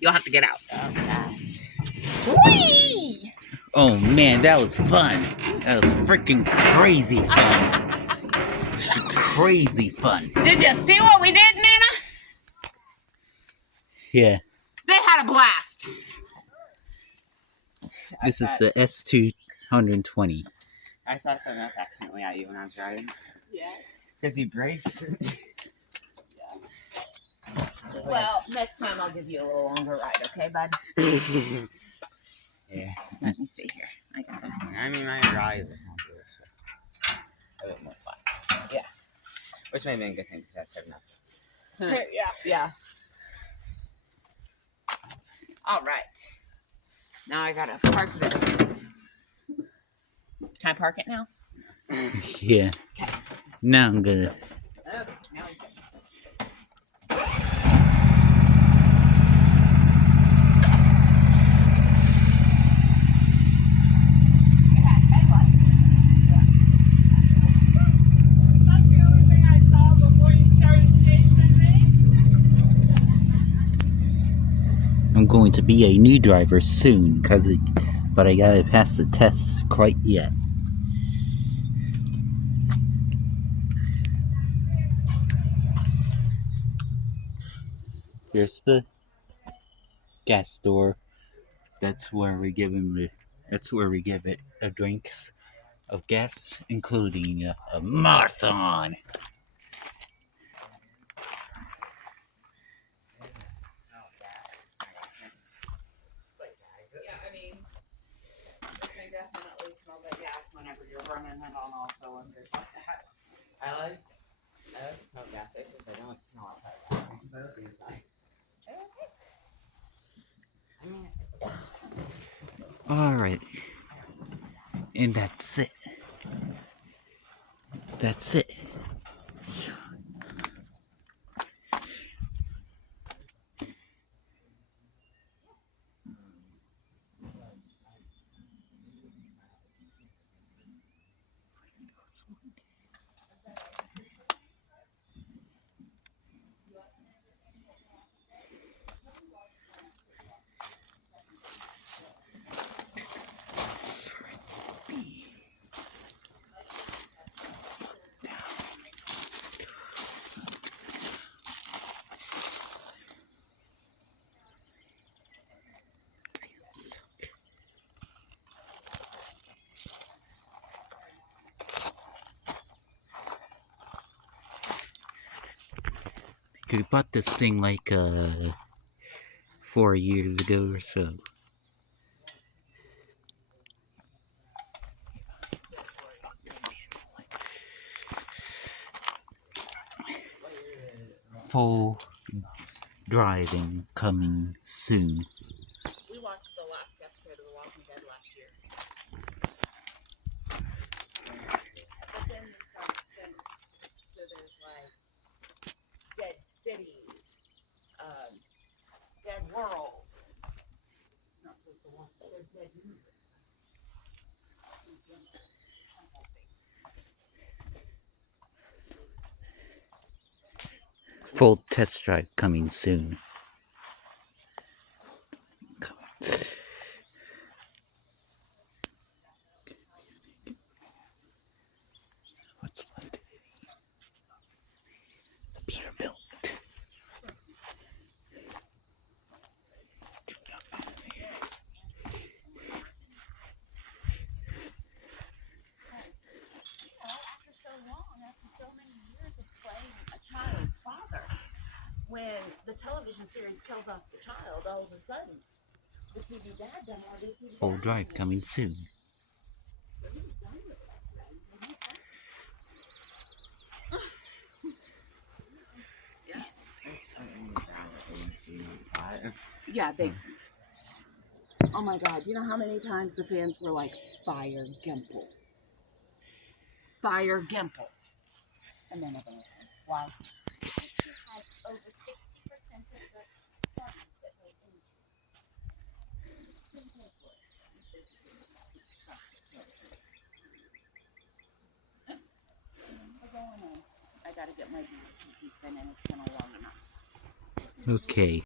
You'll have to get out. Whee! Oh man, that was fun. That was freaking crazy fun. Crazy fun. Did you see what we did, Nina? Yeah. They had a blast. This is the S220. I saw something else accidentally at you when I was driving. Yeah. Because you braked. Well, next time I'll give you a little longer ride, okay, bud? Yeah. Let me see here. I got it. I mean, my drive was not good. It's just a bit more fun. Yeah. Which may have been a good thing because I said nothing. Yeah. All right. Now I gotta park this. Can I park it now? Yeah. Okay. Now I'm gonna. Okay. Now we go. I'm going to be a new driver soon, but I gotta pass the test quite yet. Here's the gas store. That's where we give it a drinks of gas, including a marathon. Yeah, I mean, this thing definitely smells like gas whenever you're running it on all cylinders like that. I like to smell gas stations. I don't like to smell outside gas stations. I like the inside. I mean, Alright. And that's it. That's it. We bought this thing like 4 years ago or so. Full driving coming soon. We watched the last episode of The Walking Dead last year. But then this comes so there's like Dead City, Dead World. Not just the one, there's Dead Universe. Full test drive coming soon. What's left? The Peterbilt. After so long, after so many years of playing a child's father, when the television series kills off the child, all of a sudden, the TV dad done all this. Full drive coming soon. Yeah. seriously, I mean, Yeah, they Oh my God, do you know how many times the fans were like, fire Gimple? Fire Gimple. And then never listened. Why? She has over 60% of the funds that go into I gotta get my deer because he's been in his kennel long enough. Okay.